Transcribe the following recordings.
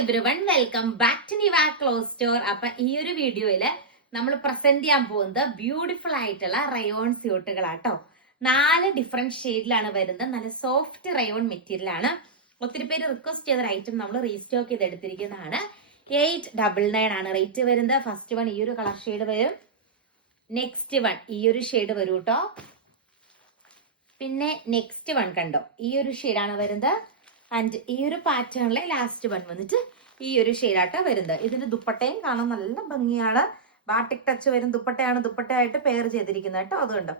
Everyone welcome back to Niva close store അപ്പൊ ഈ ഒരു വീഡിയോയിൽ നമ്മൾ പ്രസന്റ് ചെയ്യാൻ പോകുന്നത് ബ്യൂട്ടിഫുൾ ആയിട്ടുള്ള റയോൺ സ്യൂട്ടുകളാട്ടോ നാല് ഡിഫറെന്റ് ഷെയ്ഡിലാണ് വരുന്നത്. നല്ല സോഫ്റ്റ് റയോൺ മെറ്റീരിയൽ ആണ്. ഒത്തിരി പേര് റിക്വസ്റ്റ് ചെയ്ത ഐറ്റം നമ്മൾ റീസ്റ്റോക്ക് ചെയ്ത് എടുത്തിരിക്കുന്നതാണ് എയ്റ്റ് ഡബിൾ നയൻ ആണ് റേറ്റ് വരുന്നത്. ഫസ്റ്റ് വൺ ഈ ഒരു കളർ ഷെയ്ഡ് വരും. നെക്സ്റ്റ് വൺ ഈ ഒരു ഷെയ്ഡ് വരും പിന്നെ നെക്സ്റ്റ് വൺ കണ്ടോ? ഈ ഒരു ഷെയ്ഡാണ് വരുന്നത്. ആൻഡ് ഈ ഒരു പാറ്റേണിലെ ലാസ്റ്റ് വൺ വന്നിട്ട് ഈ ഒരു ഷെയ്ഡായിട്ട് വരുന്നത്. ഇതിന്റെ ദുപ്പട്ടയും കാണാൻ നല്ല ഭംഗിയാണ്. ബാട്ടിക് ടച്ച് വരും. ദുപ്പട്ടയാണ് ദുപ്പട്ടയായിട്ട് പെയർ ചെയ്തിരിക്കുന്നത് കേട്ടോ. അതുകൊണ്ട് കണ്ടോ?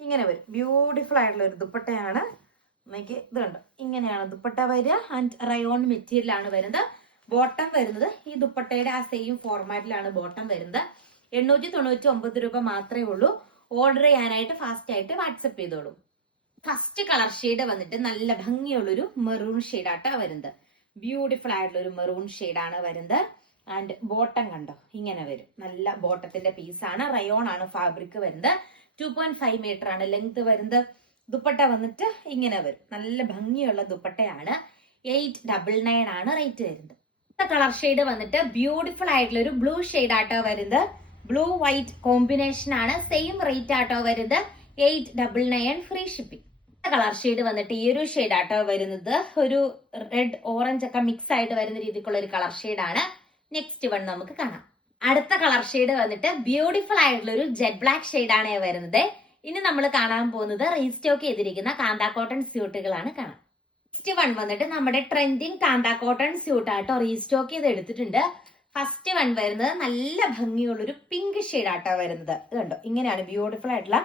ഇങ്ങനെ വരും. ബ്യൂട്ടിഫുൾ ആയിട്ടുള്ള ഒരു ദുപ്പട്ടയാണ്. എനിക്ക് ഇതുണ്ട് ഇങ്ങനെയാണ് ദുപ്പട്ട വരിക. ആൻഡ് റയോൺ മെറ്റീരിയലാണ് വരുന്നത്. ബോട്ടം വരുന്നത്. ഈ ദുപ്പട്ടയുടെ ആ സെയിം ഫോർമാറ്റിലാണ് ബോട്ടം വരുന്നത്. എണ്ണൂറ്റി തൊണ്ണൂറ്റി ഒമ്പത് രൂപ മാത്രമേ ഉള്ളൂ. ഓർഡർ ചെയ്യാനായിട്ട് ഫാസ്റ്റ് ആയിട്ട് വാട്സപ്പ് ചെയ്തോളൂ. ഫസ്റ്റ് കളർ ഷെയ്ഡ് വന്നിട്ട് നല്ല ഭംഗിയുള്ളൊരു മെറൂൺ ഷെയ്ഡാട്ടോ വരുന്നത്. ബ്യൂട്ടിഫുൾ ആയിട്ടുള്ള ഒരു മെറൂൺ ഷെയ്ഡാണ് വരുന്നത്. ആൻഡ് ബോട്ടം കണ്ടോ? ഇങ്ങനെ വരും. നല്ല ബോട്ടത്തിന്റെ പീസ് ആണ്. റയോൺ ആണ് ഫാബ്രിക് വരുന്നത്. ടു പോയിന്റ് ഫൈവ് മീറ്റർ ആണ് ലെങ്ത് വരുന്നത്. ദുപ്പട്ട വന്നിട്ട് ഇങ്ങനെ വരും. നല്ല ഭംഗിയുള്ള ദുപ്പട്ടയാണ്. എയ്റ്റ് ഡബിൾ നയൻ ആണ് റേറ്റ് വരുന്നത്. കളർ ഷെയ്ഡ് വന്നിട്ട് ബ്യൂട്ടിഫുൾ ആയിട്ടുള്ള ഒരു ബ്ലൂ ഷെയ്ഡ് ആട്ടോ വരുന്നത്. ബ്ലൂ വൈറ്റ് കോമ്പിനേഷൻ ആണ്. സെയിം റേറ്റ് ആട്ടോ വരുന്നത്. Eight double nine free shipping colour shade വന്നിട്ട് ഈ ഒരു ഷെയ്ഡ് ആട്ടോ വരുന്നത്. ഒരു റെഡ് ഓറഞ്ച് ഒക്കെ മിക്സ് ആയിട്ട് വരുന്ന രീതിക്കുള്ള ഒരു കളർ ഷെയ്ഡാണ് നെക്സ്റ്റ് വൺ നമുക്ക് കാണാം. അടുത്ത കളർ ഷെയ്ഡ് വന്നിട്ട് ബ്യൂട്ടിഫുൾ ആയിട്ടുള്ള ഒരു ജെറ്റ് ബ്ലാക്ക് ഷെയ്ഡാണ് വരുന്നത്. ഇനി നമ്മൾ കാണാൻ പോകുന്നത് റീസ്റ്റോക്ക് ചെയ്തിരിക്കുന്ന കാന്താ കോട്ടൺ സ്യൂട്ടുകളാണ് കാണാം. നെക്സ്റ്റ് വൺ വന്നിട്ട് നമ്മുടെ ട്രെൻഡിങ് കാന്താ കോട്ടൺ സ്യൂട്ട് ആട്ടോ റീസ്റ്റോക്ക് ചെയ്ത് എടുത്തിട്ടുണ്ട് ഫസ്റ്റ് വൺ വരുന്നത് നല്ല ഭംഗിയുള്ള ഒരു പിങ്ക് ഷെയ്ഡ് ആട്ടോ വരുന്നത്. കണ്ടോ? ഇങ്ങനെയാണ് ബ്യൂട്ടിഫുൾ ആയിട്ടുള്ള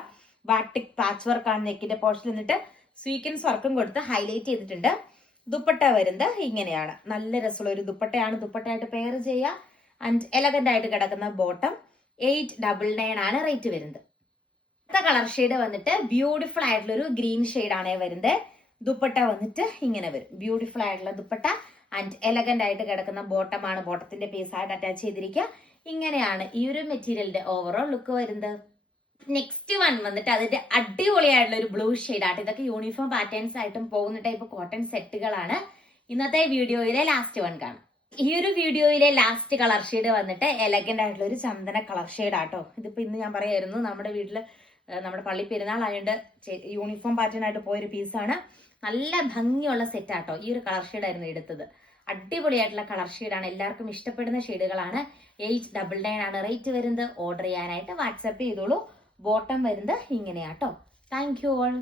ബാട്ടിക് പാച്ച് വർക്ക് ആണ് നെക്കിന്റെ പോർഷൻ എന്നിട്ട് സ്വീക്കൻസ് വർക്കും കൊടുത്ത് ഹൈലൈറ്റ് ചെയ്തിട്ടുണ്ട്. ദുപ്പട്ട വരുന്നത് ഇങ്ങനെയാണ്. നല്ല രസമുള്ള ഒരു ദുപ്പട്ടയാണ്. ദുപ്പട്ടയായിട്ട് പെയർ ചെയ്യുക. ആൻഡ് എലഗന്റ് ആയിട്ട് കിടക്കുന്ന ബോട്ടം എയ്റ്റ് ഡബിൾ നയൻ ആണ് റേറ്റ് വരുന്നത്. അടുത്ത കളർ ഷെയ്ഡ് വന്നിട്ട് ബ്യൂട്ടിഫുൾ ആയിട്ടുള്ള ഒരു ഗ്രീൻ ആണ് വരുന്നത്. ദുപ്പട്ട വന്നിട്ട് ഇങ്ങനെ വരും. ബ്യൂട്ടിഫുൾ ആയിട്ടുള്ള ദുപ്പട്ട ആൻഡ് എലഗന്റ് ആയിട്ട് കിടക്കുന്ന ബോട്ടമാണ് ബോട്ടത്തിന്റെ പീസായിട്ട് അറ്റാച്ച് ചെയ്തിരിക്കുക. ഇങ്ങനെയാണ് ഈ ഒരു മെറ്റീരിയലിന്റെ ഓവറോൾ ലുക്ക് വരുന്നത്. നെക്സ്റ്റ് വൺ വന്നിട്ട് അതിന്റെ അടിപൊളിയായിട്ടുള്ള ഒരു ബ്ലൂ ആണ് ഇതൊക്കെ യൂണിഫോം പാറ്റേൺസ് ആയിട്ടും പോകുന്ന ടൈപ്പ് കോട്ടൺ സെറ്റുകളാണ് ഇന്നത്തെ വീഡിയോയിലെ ലാസ്റ്റ് വൺ കാണാം. ഈ ഒരു വീഡിയോയിലെ ലാസ്റ്റ് കളർ ഷെയ്ഡ് വന്നിട്ട് എലഗന്റ് ആയിട്ടുള്ള ഒരു ചന്ദന കളർ ഷെയ്ഡ് ആട്ടോ. ഇതിപ്പോ ഇന്ന് ഞാൻ പറയായിരുന്നു നമ്മുടെ വീട്ടിൽ നമ്മുടെ പള്ളി പെരുന്നാൾ ആയതുകൊണ്ട് യൂണിഫോം പാറ്റേൺ ആയിട്ട് പോയൊരു പീസാണ് നല്ല ഭംഗിയുള്ള സെറ്റ് ആട്ടോ ഈ ഒരു കളർ ഷെയ്ഡ് ആയിരുന്നു എടുത്തത്. അടിപൊളിയായിട്ടുള്ള കളർ ഷെയ്ഡാണ് എല്ലാവർക്കും ഇഷ്ടപ്പെടുന്ന ഷെയ്ഡുകളാണ് എയ്റ്റ് ഡബിൾ നയൻ ആണ്. റേറ്റ് വരുന്നത്. ഓർഡർ ചെയ്യാനായിട്ട് വാട്സപ്പ് ചെയ്തോളൂ. ബോട്ടം വരുന്നത് ഇങ്ങനെയാട്ടോ. Thank you all